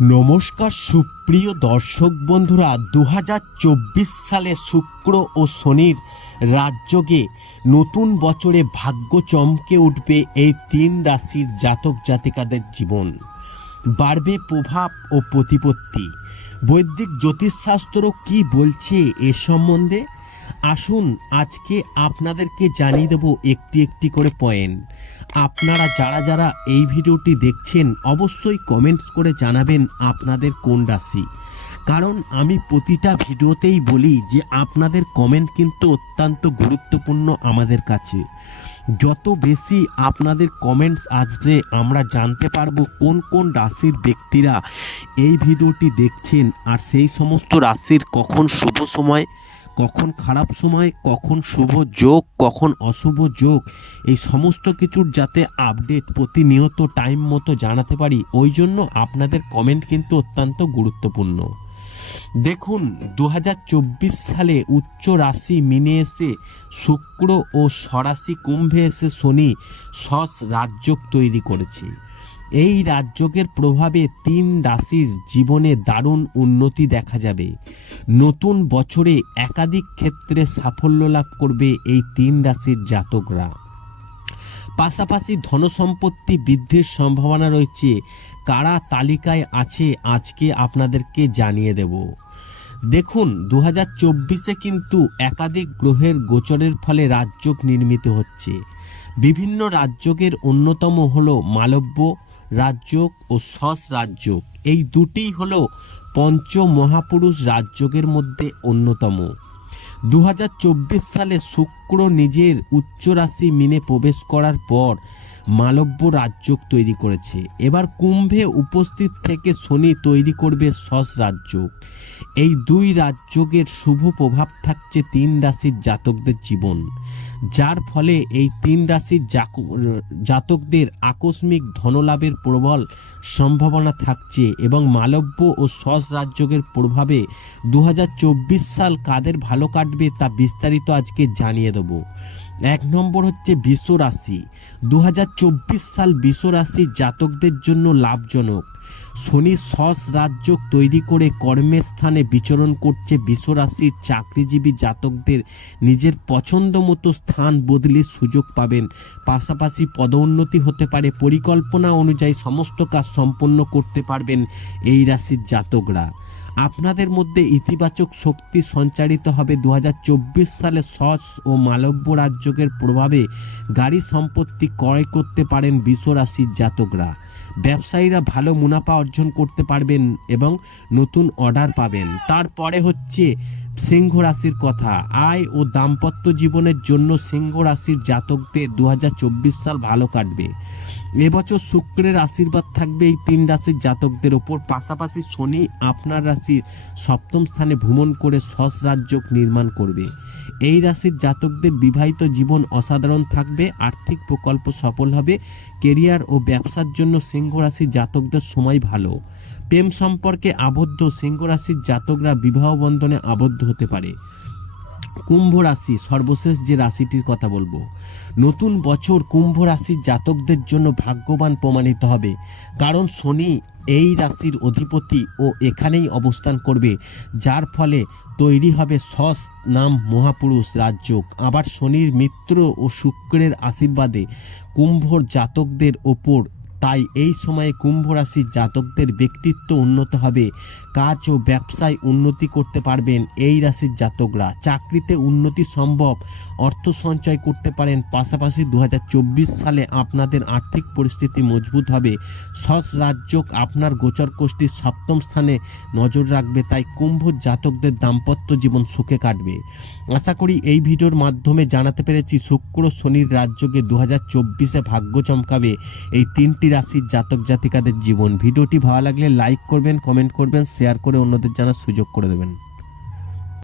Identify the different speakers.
Speaker 1: নমস্কার, সুপ্রিয় দর্শক বন্ধুরা দু হাজার চব্বিশ সালে শুক্র ও শনির রাজযোগে নতুন বছরে ভাগ্য চমকে উঠবে এই তিন রাশির জাতক জাতিকাদের জীবন। বাড়বে প্রভাব ও প্রতিপত্তি। বৈদিক জ্যোতিষশাস্ত্র কি বলছে এ সম্বন্ধে? আসুন আজকে আপনাদেরকে জানিয়ে দেব একটি একটি করে পয়েন্ট আপনারা যারা যারা এই ভিডিওটি দেখছেন, অবশ্যই কমেন্ট করে জানাবেন আপনাদের কোন রাশি। কারণ আমি প্রতিটা ভিডিওতেই বলি যে আপনাদের কমেন্ট কিন্তু অত্যন্ত গুরুত্বপূর্ণ আমাদের কাছে। যত বেশি আপনাদের কমেন্টস আসলে আমরা জানতে পারব কোন কোন রাশির ব্যক্তিরা এই ভিডিওটি দেখছেন, আর সেই সমস্ত রাশির কখন শুভ সময় কখন খারাপ সময়, কখন শুভ যোগ, কখন অশুভ যোগ, এই সমস্ত কিছুর যাতে আপডেট প্রতিনিয়ত টাইম মতো জানাতে পারি, ওই জন্য আপনাদের কমেন্ট কিন্তু অত্যন্ত গুরুত্বপূর্ণ। দেখুন দু হাজার চব্বিশ সালে উচ্চ রাশি মিনে এসে শুক্র ও স্বরাশি কুম্ভে এসে শনি সস রাজযোগ তৈরি করেছে। এই রাজযোগের প্রভাবে তিন রাশির জীবনে দারুণ উন্নতি দেখা যাবে। নতুন বছরে একাধিক ক্ষেত্রে সাফল্য লাভ করবে এই তিন রাশির জাতকরা। পাশাপাশি ধনসম্পত্তি বৃদ্ধির সম্ভাবনা রয়েছে। কারা তালিকায় আছে আজকে আপনাদেরকে জানিয়ে দেব। দেখুন দু হাজার কিন্তু একাধিক গ্রহের গোচরের ফলে রাজযোগ নির্মিত হচ্ছে। বিভিন্ন রাজযোগের অন্যতম হলো মালব্য রাজযোগ ও সস রাজযোগ। এই দুটিই হলো পঞ্চ মহাপুরুষ রাজযোগের মধ্যে অন্যতম। দু হাজার চব্বিশ সালে শুক্র নিজের উচ্চ রাশি মিনে প্রবেশ করার পর মালব্য রাজযোগ তৈরি করেছে। এবার কুম্ভে উপস্থিত থেকে শনি তৈরি করবে সস রাজযোগ। এই দুই রাজযোগের শুভ প্রভাব থাকছে তিন রাশির জাতকদের জীবন। যার ফলে এই তিন রাশির জাতকদের আকস্মিক ধনলাভের প্রবল সম্ভাবনা থাকছে এবং মালব্য ও সস রাজযোগের প্রভাবে দু হাজার চব্বিশ সাল কাদের ভালো কাটবে তা বিস্তারিত আজকে জানিয়ে দেব। এক নম্বর হচ্ছে বিশ্ব রাশি দু হাজার চব্বিশ সাল বিশ্ব রাশির জাতকদের জন্য লাভজনক। শনি সস রাজযোগ তৈরি করে কর্মের স্থানে বিচরণ করছে বিশ্ব রাশির চাকরিজীবী জাতকদের। নিজের পছন্দ মতো স্থান বদলির সুযোগ পাবেন। পাশাপাশি পদোন্নতি হতে পারে। পরিকল্পনা অনুযায়ী সমস্ত কাজ সম্পন্ন করতে পারবেন এই রাশির জাতকরা। আপনাদের মধ্যে ইতিবাচক শক্তি সঞ্চারিত হবে। দু হাজার চব্বিশ সালে সস ও মালব্য রাজযোগের প্রভাবে গাড়ি সম্পত্তি ক্রয় করতে পারেন বিশ্ব রাশির জাতকরা। ব্যবসায়ীরা ভালো মুনাফা অর্জন করতে পারবেন এবং নতুন অর্ডার পাবেন। তারপরে হচ্ছে সিংহ রাশির কথা। আয় ও দাম্পত্য জীবনের জন্য সিংহ রাশির জাতকদের দু হাজার চব্বিশ সাল ভালো কাটবে। এবছর শুক্রের আশীর্বাদ থাকবে এই তিন রাশির জাতকদের ওপর। পাশাপাশি শনি আপনার রাশির সপ্তম স্থানে ভ্রমণ করে সস রাজযোগ নির্মাণ করবে। এই রাশির জাতকদের বিবাহিত জীবন অসাধারণ থাকবে, আর্থিক প্রকল্প সফল হবে, কেরিয়ার ও ব্যবসার জন্য সিংহ রাশির জাতকদের সময় ভালো। প্রেম সম্পর্কে আবদ্ধ সিংহ রাশির জাতকরা বিবাহ বন্ধনে আবদ্ধ হতে পারে। কুম্ভ রাশি, সর্বশেষ যে রাশিটির কথা বলব। নতুন বছর কুম্ভ রাশির জাতকদের জন্য ভাগ্যবান প্রমাণিত হবে। কারণ শনি এই রাশির অধিপতি ও এখানেই অবস্থান করবে, যার ফলে তৈরি হবে সস নাম মহাপুরুষ রাজযোগ। আবার শনির মিত্র ও শুক্রের আশীর্বাদে কুম্ভর জাতকদের ওপর তাই এই সময়ে কুম্ভ রাশির জাতকদের ব্যক্তিত্ব উন্নত হবে। কাজ ও ব্যবসায় উন্নতি করতে পারবেন এই রাশির জাতকরা। চাকরিতে উন্নতি সম্ভব। অর্থ সঞ্চয় করতে পারেন। পাশাপাশি দু হাজার চব্বিশ সালে আপনাদের আর্থিক পরিস্থিতি মজবুত হবে। সস রাজযোগ আপনার গোচর কোষ্ঠীর সপ্তম স্থানে নজর রাখবে। তাই কুম্ভ জাতকদের দাম্পত্য জীবন সুখে কাটবে। আশা করি এই ভিডিওর মাধ্যমে জানাতে পেরেছি শুক্র শনির রাজ্যকে দু হাজার চব্বিশে ভাগ্য চমকাবে। এই তিনটি রাশির জাতক জাতিকাদের জীবন। ভিডিওটি ভালো লাগলে লাইক করবেন কমেন্ট করবেন শেয়ার করে অন্যদের জানার সুযোগ করে দেবেন।